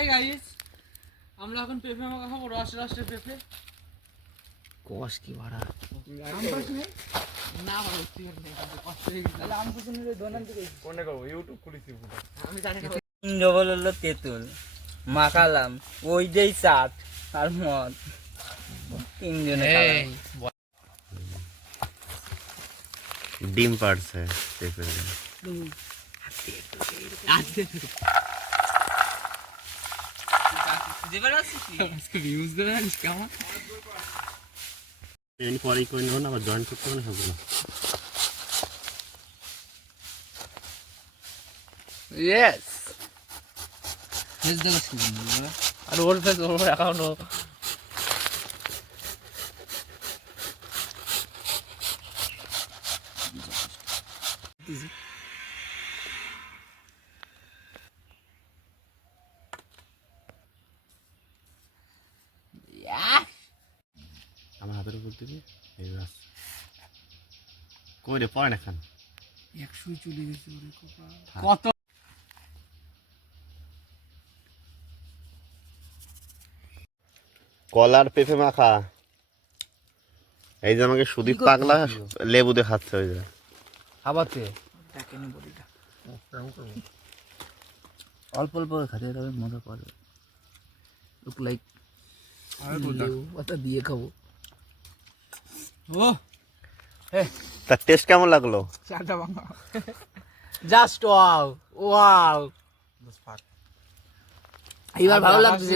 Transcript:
Hi guys, আমরা এখন পেঁপে মাখা খাবো, রস রসের পেঁপে। কষ কি ভাড়া না ভালো কষ্ট হয়ে গেছে। তাহলে আমি কিছু নিলে দোকান থেকে কোনে করবো ইউটিউব খুলেছি আমি জানি না। ডবল হলো তেঁতুল মাখালাম ওই যেই চাট আর মদ তিনজনে খেলাম। ডিম পাড়ছে পেঁপে ভিউজ দেবে না কেমন? পরেই করে নেবো না, আবার জয়েন করতে হবে না সবগুলো। ইয়েস ফেস দেখো আর ওর ফেস ওর এখনো আমার হাতের উপর দিবি এই বাস কই রে পড়ে না খান 100 চলে গেছে ওরে কত কলার পেঁপে মাখা। এই যে আমাকে সুদীপ পাগলা লেবু দিয়ে খাচ্ছে ওই যে খাবাতে দেখেনি বডিটা অল্প অল্প খাতে তবে মজা পাওয়া যাবে লুক লাইক ওটা দিয়ে খাবো ও তার টেস্ট কেমন লাগলো? চাটা ভাঙা জাস্ট ওয়াও ওয়াও এবার ভালো লাগছে।